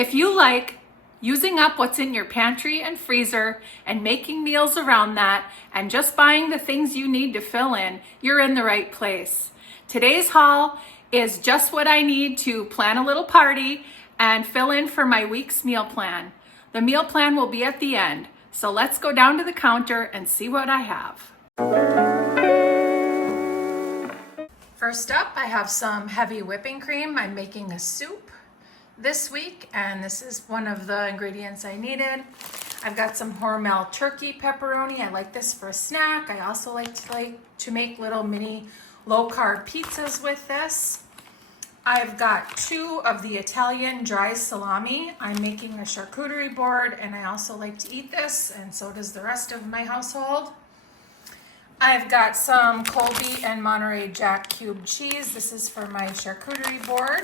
If you like using up what's in your pantry and freezer and making meals around that and just buying the things you need to fill in, you're in the right place. Today's haul is just what I need to plan a little party and fill in for my week's meal plan. The meal plan will be at the end, so let's go down to the counter and see what I have. First up, I have some heavy whipping cream. I'm making a soup this week, and this is one of the ingredients I needed. I've got some Hormel turkey pepperoni. I like this for a snack. I also like to make little mini low-carb pizzas with this. I've got 2 of the Italian dry salami. I'm making a charcuterie board, and I also like to eat this, and so does the rest of my household. I've got some Colby and Monterey Jack cube cheese. This is for my charcuterie board.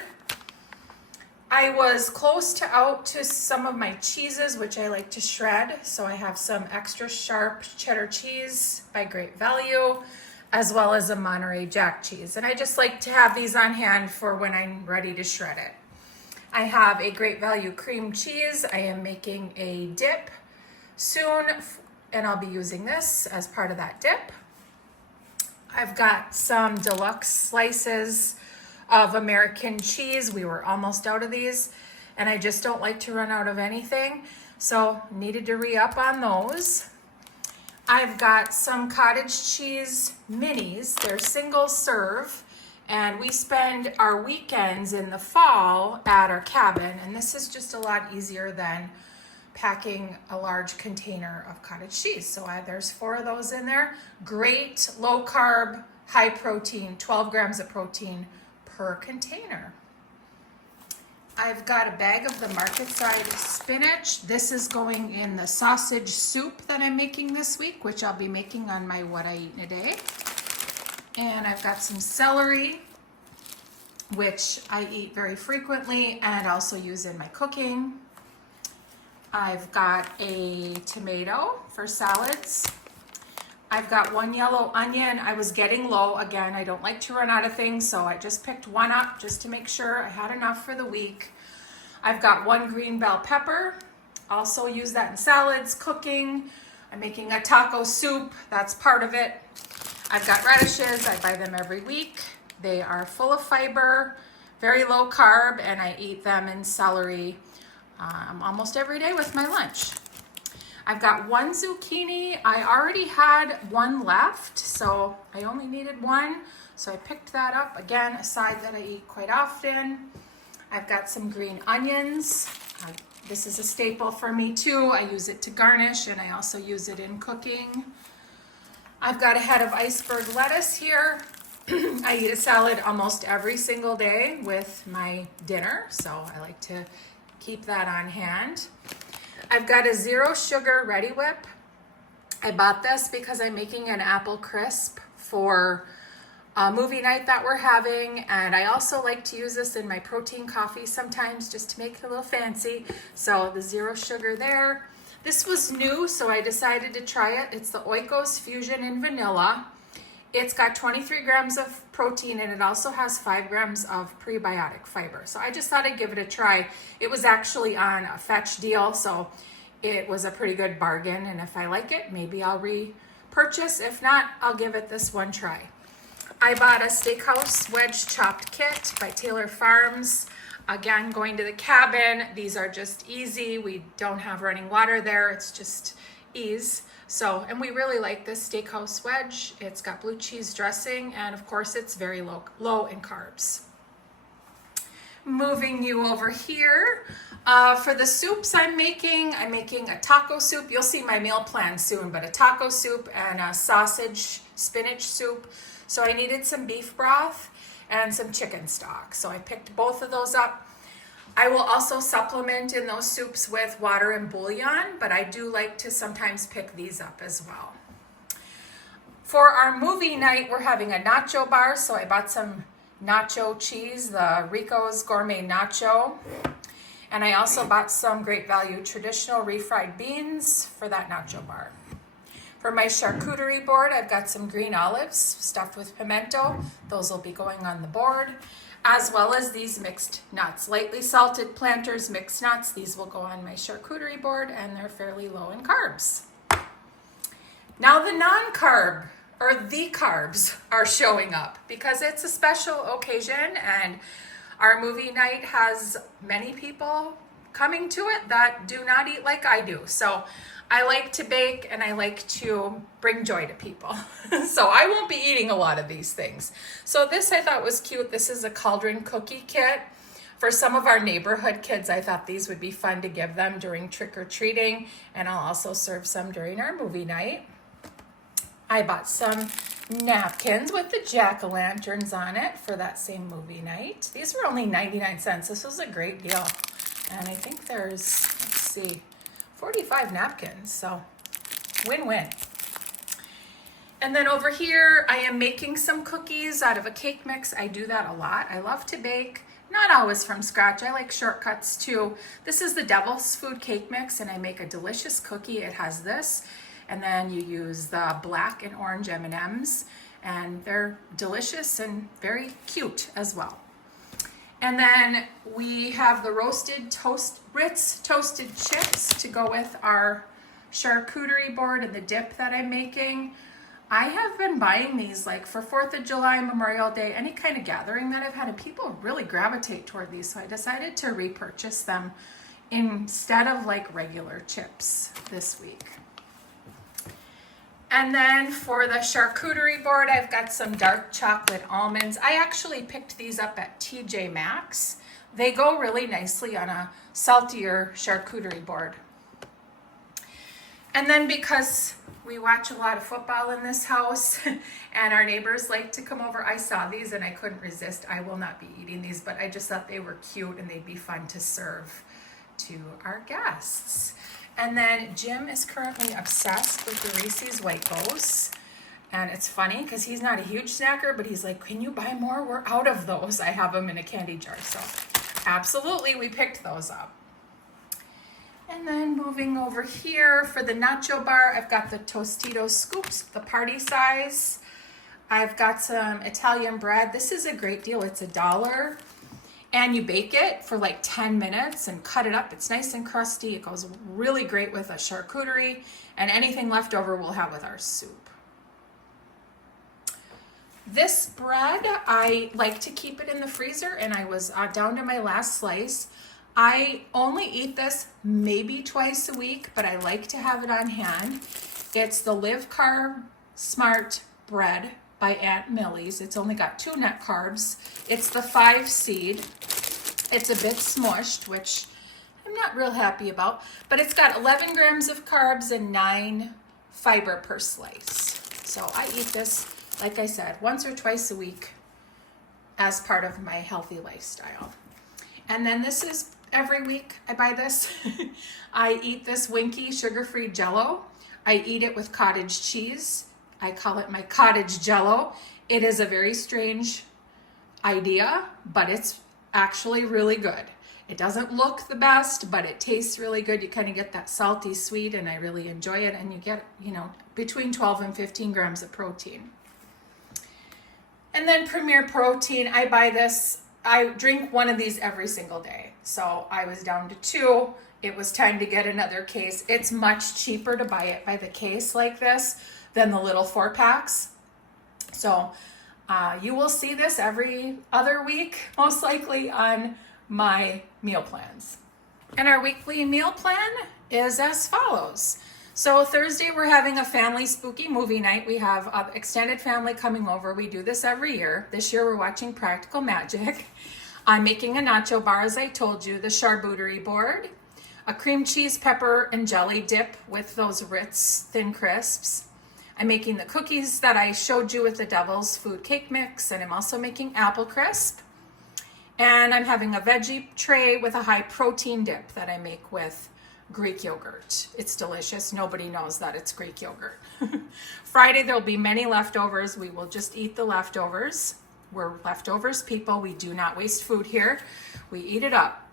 I was close out to some of my cheeses, which I like to shred. So I have some extra sharp cheddar cheese by Great Value, as well as a Monterey Jack cheese. And I just like to have these on hand for when I'm ready to shred it. I have a Great Value cream cheese. I am making a dip soon, and I'll be using this as part of that dip. I've got some deluxe slices of American cheese. We were almost out of these, and I just don't like to run out of anything, so needed to re-up on those. I've got some cottage cheese minis. They're single serve, and we spend our weekends in the fall at our cabin, and this is just a lot easier than packing a large container of cottage cheese. So there's 4 of those in there. Great low carb, high protein, 12 grams of protein per container. I've got a bag of the market side spinach. This is going in the sausage soup that I'm making this week, which I'll be making on my What I Eat in a Day. And I've got some celery, which I eat very frequently and also use in my cooking. I've got a tomato for salads. I've got 1 yellow onion. I was getting low again. I don't like to run out of things, so I just picked 1 up just to make sure I had enough for the week. I've got 1 green bell pepper. Also use that in salads, cooking. I'm making a taco soup. That's part of it. I've got radishes. I buy them every week. They are full of fiber, very low carb, and I eat them in celery almost every day with my lunch. I've got 1 zucchini. I already had 1 left, so I only needed 1. So I picked that up. Again, a side that I eat quite often. I've got some green onions. This is a staple for me too. I use it to garnish, and I also use it in cooking. I've got a head of iceberg lettuce here. I eat a salad almost every single day with my dinner, so I like to keep that on hand. I've got a 0 sugar Ready Whip. I bought this because I'm making an apple crisp for a movie night that we're having, and I also like to use this in my protein coffee sometimes just to make it a little fancy. So the 0 sugar there. This was new, so I decided to try it. It's the Oikos Fusion in Vanilla. It's got 23 grams of protein, and it also has 5 grams of prebiotic fiber. So I just thought I'd give it a try. It was actually on a Fetch deal, so it was a pretty good bargain. And if I like it, maybe I'll repurchase. If not, I'll give it this one try. I bought a steakhouse wedge chopped kit by Taylor Farms. Again, going to the cabin. These are just easy. We don't have running water there. It's just ease. So, and we really like this steakhouse wedge. It's got blue cheese dressing, and of course it's very low in carbs. Moving you over here, for the soups I'm making a taco soup. You'll see my meal plan soon, but a taco soup and a sausage spinach soup. So I needed some beef broth and some chicken stock. So I picked both of those up. I will also supplement in those soups with water and bouillon, but I do like to sometimes pick these up as well. For our movie night, we're having a nacho bar, so I bought some nacho cheese, the Rico's Gourmet Nacho, and I also bought some Great Value traditional refried beans for that nacho bar. For my charcuterie board, I've got some green olives stuffed with pimento. Those will be going on the board. as well as these mixed nuts. Lightly salted Planters mixed nuts. These will go on my charcuterie board, and they're fairly low in carbs. Now the non-carb, or the carbs, are showing up because it's a special occasion, and our movie night has many people coming to it that do not eat like I do. So I like to bake and I like to bring joy to people. So I won't be eating a lot of these things. So this I thought was cute. This is a cauldron cookie kit. For some of our neighborhood kids, I thought these would be fun to give them during trick-or-treating, and I'll also serve some during our movie night. I bought some napkins with the jack-o'-lanterns on it for that same movie night. These were only 99 cents. This was a great deal. And I think there's, let's see, 45 napkins, so win-win. And then over here, I am making some cookies out of a cake mix. I do that a lot. I love to bake, not always from scratch. I like shortcuts too. This is the Devil's Food cake mix, and I make a delicious cookie. It has this, and then you use the black and orange M&Ms, and they're delicious and very cute as well. And then we have the Ritz toasted chips to go with our charcuterie board and the dip that I'm making. I have been buying these like for 4th of July, Memorial Day, any kind of gathering that I've had, and people really gravitate toward these. So I decided to repurchase them instead of like regular chips this week. And then for the charcuterie board, I've got some dark chocolate almonds. I actually picked these up at TJ Maxx. They go really nicely on a saltier charcuterie board. And then because we watch a lot of football in this house and our neighbors like to come over, I saw these and I couldn't resist. I will not be eating these, but I just thought they were cute and they'd be fun to serve to our guests. And then Jim is currently obsessed with the Reese's White Bows. And it's funny because he's not a huge snacker, but he's like, can you buy more? We're out of those. I have them in a candy jar. So absolutely, we picked those up. And then moving over here for the nacho bar, I've got the Tostitos scoops, the party size. I've got some Italian bread. This is a great deal. It's $1. And you bake it for like 10 minutes and cut it up. It's nice and crusty. It goes really great with a charcuterie, and anything left over we'll have with our soup. This bread, I like to keep it in the freezer, and I was down to my last slice. I only eat this maybe twice a week, but I like to have it on hand. It's the Low-Carb Smart Bread by Aunt Millie's. It's only got 2 net carbs. It's the 5 seed. It's a bit smushed, which I'm not real happy about, but it's got 11 grams of carbs and 9 fiber per slice. So I eat this, like I said, once or twice a week as part of my healthy lifestyle. And then this is every week I buy this. I eat this Winky sugar-free Jell-O. I eat it with cottage cheese. I call it my cottage Jell-O. It is a very strange idea, but it's actually really good. It doesn't look the best, but it tastes really good. You kind of get that salty sweet, and I really enjoy it. And you get, between 12 and 15 grams of protein. And then Premier Protein, I buy this. I drink one of these every single day. So I was down to 2. It was time to get another case. It's much cheaper to buy it by the case like this than the little 4-packs. So you will see this every other week, most likely on my meal plans. And our weekly meal plan is as follows. So Thursday, we're having a family spooky movie night. We have extended family coming over. We do this every year. This year, we're watching Practical Magic. I'm making a nacho bar, as I told you, the charcuterie board, a cream cheese, pepper, and jelly dip with those Ritz thin crisps. I'm making the cookies that I showed you with the Devil's Food cake mix, and I'm also making apple crisp. And I'm having a veggie tray with a high protein dip that I make with Greek yogurt. It's delicious. Nobody knows that it's Greek yogurt. Friday, there'll be many leftovers. We will just eat the leftovers. We're leftovers people. We do not waste food here. We eat it up.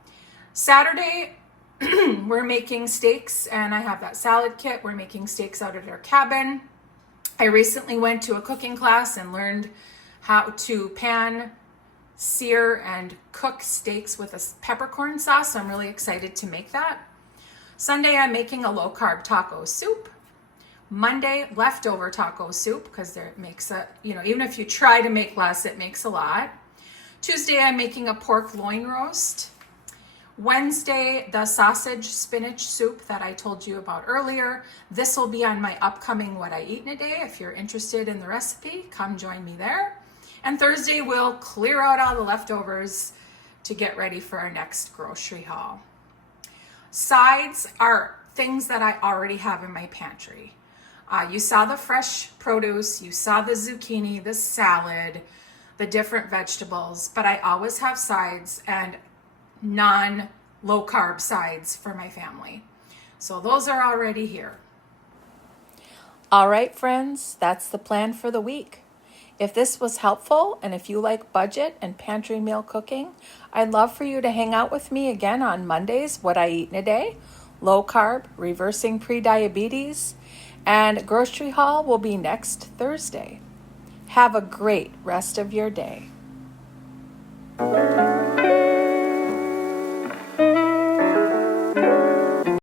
Saturday, we're making steaks, and I have that salad kit. We're making steaks out at our cabin. I recently went to a cooking class and learned how to pan sear and cook steaks with a peppercorn sauce, so I'm really excited to make that. Sunday, I'm making a low-carb taco soup. Monday, leftover taco soup, because it makes a, even if you try to make less, it makes a lot. Tuesday, I'm making a pork loin roast. Wednesday, the sausage spinach soup that I told you about earlier. This will be on my upcoming What I Eat in a Day. If you're interested in the recipe, come join me there. And Thursday, we'll clear out all the leftovers to get ready for our next grocery haul. Sides are things that I already have in my pantry. You saw the fresh produce, you saw the zucchini, the salad, the different vegetables, but I always have sides and non-low carb sides for my family. So those are already here. All right, friends, that's the plan for the week. If this was helpful and if you like budget and pantry meal cooking, I'd love for you to hang out with me again on Mondays, What I Eat in a Day, Low Carb, Reversing Prediabetes, and Grocery Haul will be next Thursday. Have a great rest of your day.